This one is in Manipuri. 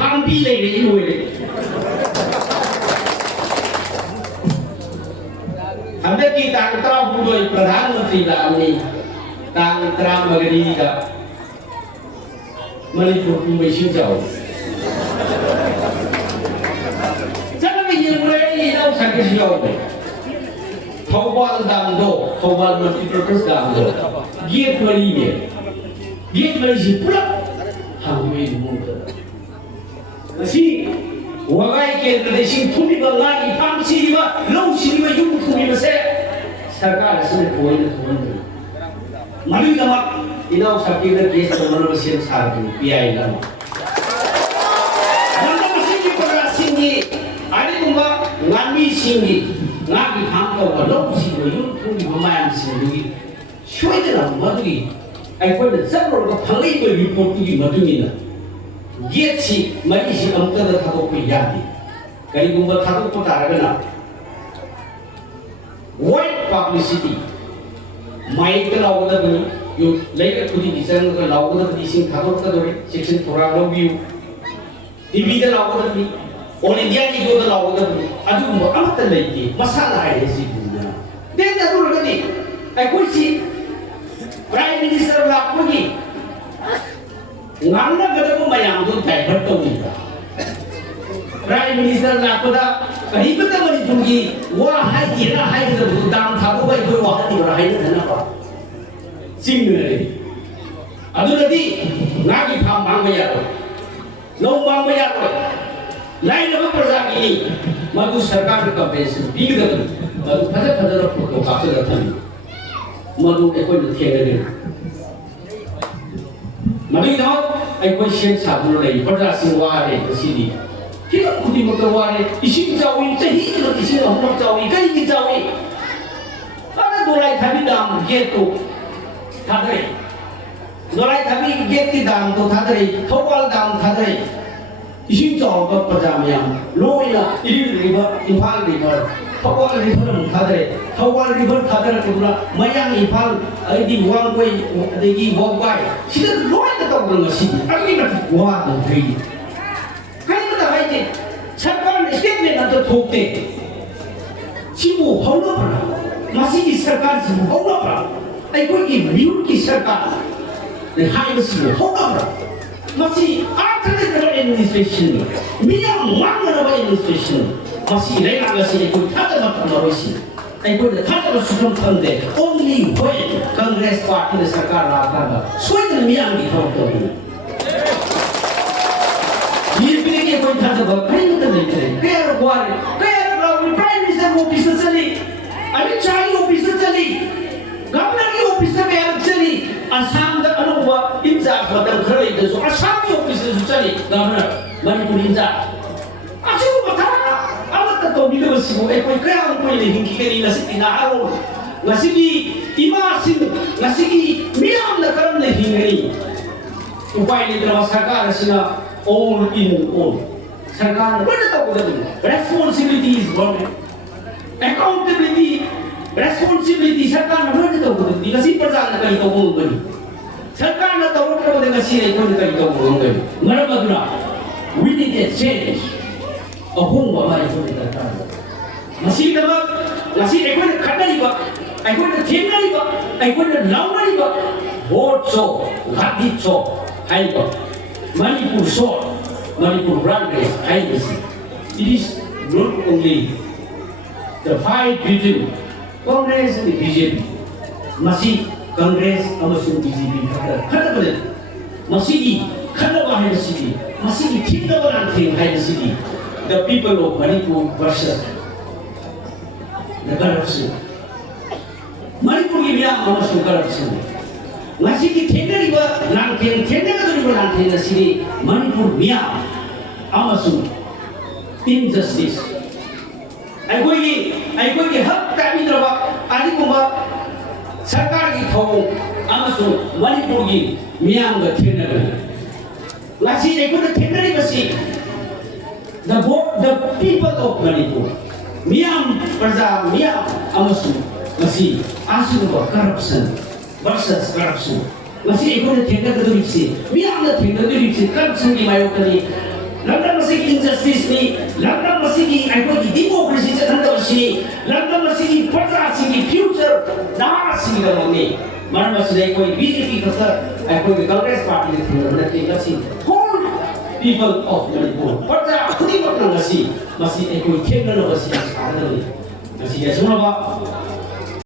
Hampi lady anyway. Handakki Tangtra Budoi Pradhan Mantri Lamni Tangtra Magadiga Manipur Machine Jow. Suddenly you ready now, Sakis Jow. Thobal Damdo, Thobal Multipurpose Damdo. Get Maria. Get Maria put up. How do we move? See, Wagai can the Shin Tumiba Lani, Pam Siva, Low Siva, you Tumiba said, Sakar said, point to one. Marina, you know, Sakina gets the one of the same Sarki, P.I. Lama. Ngangnarakani, Adikuma, Ngami Singi, Ngaki Hanka, Low Siva, you Tumiba Man Singi. Show it up, Madri. I put several political report to you, Madumina. Get she, Marishi, Amta the Takopi Yadi. Karibumba Takopo Taragana. White publicity. Michael Awaba, you later to the design of the law of the Dishing Takotadori, section for our view. Divided Awaba, or India, you go the law of the Adum, Amata Lady, Masala, I see. Then the Durgani, I could see. Prime Minister Lakuni Ngangnarakani mayam tu divert to me. Prime Minister Lakuda, Kahibata Manipurgi, Wahai Ira Hai the Dam Tabu by Wahai or Hai Hanapa. Similarly, Aduladi, Nagi Pam Bangayako, no Bangayako, Line of Prazaki, Madu Sarkar compensation, bigger than Madu Pazapazar. Madu equal to theatre. Madu not a question Sabulay, Padasing Ware, the city. Kila Kutimokaware, Ishim Zawi, Tahi, the Ishim of Zawi, Kani Zawi. Father Dolai Tabidam, get to Tadre. Dolai Tabi get the dam to Tadre, Towal down Tadre. Ishim Zaw, Pajamiam, Loina, Irin River, Impal River. Thawal River Thadre, Thawal River Thadre Kubra, Mayang Ipal, I did one way, they give one by. She doesn't know the top of the machine. I mean, what the tree. Kind of the idea. Sarkar statement of the Thokte. She will hold up. Masi Sarkar is hold up. I could give beauty Sarkar. The highest will hold up. Masi after the administration, Mia one administration. Masi Renagasi could cut them up on the Roshi. I put the cut of Supreme Sunday only when Congress party the Sakar Raka. Sweet and Miami talked to him. He is being a point of the kind of the pair of water, pair of Prime Minister officially. I mean, China officially. Governor officially actually. Assam the Anuba in Zak, but the courageous Assam officially, Governor Manipur in Zak. To video sibo e koi kaya ko ni hingi kani nasiki na aro nasiki imasin nasiki miam na karam na hingi upai ni drama sarkar sina all in all sarkar what to go responsibility is government accountability responsibility sarkar what to go di nasi prajan na kai to go bani sarkar na to ko de nasi ai ko de kai to go bani maramadura we need a change a home wa mai ko de ta nasi dama nasi ai ko de khadari ba ai ko de themari ba ai ko de launari ba vote so gati so hai ba Manipur so Manipur run race hai nasi it is not only the fight between Congress and the BJP nasi Congress amasung BJP khada bade nasi khada ba hai nasi nasi thingda ba thing hai nasi the people of Manipur versus the corruption. Manipur ki biya amasung corruption. Nasi ki thengari ba langtheng thengna ka duri ba langtheng nasi Manipur biya amasung injustice. Ai koi ki hak kami draba adi kumba sarkar ki thong amasung Manipur ki miyam ga thengna ka. Nasi ai koi thengari ba si the people of Manipur, Miam Praja, Miam Amasu, Masi, Asu corruption versus corruption. Masi, I could take the Ripsi, Miam the Ripsi, corruption in my opinion, lamdam asigi injustice ni lamdam asigi aipodi democracy chathandam sini lamdam asigi praja sigi future na sigi da mani maram asida koi BJP khata aipodi Congress party ni thingam na te kasi whole people of Manipur praja khudi makna ngasi masi aipodi thengna no kasi sadani ngasi ya sunaba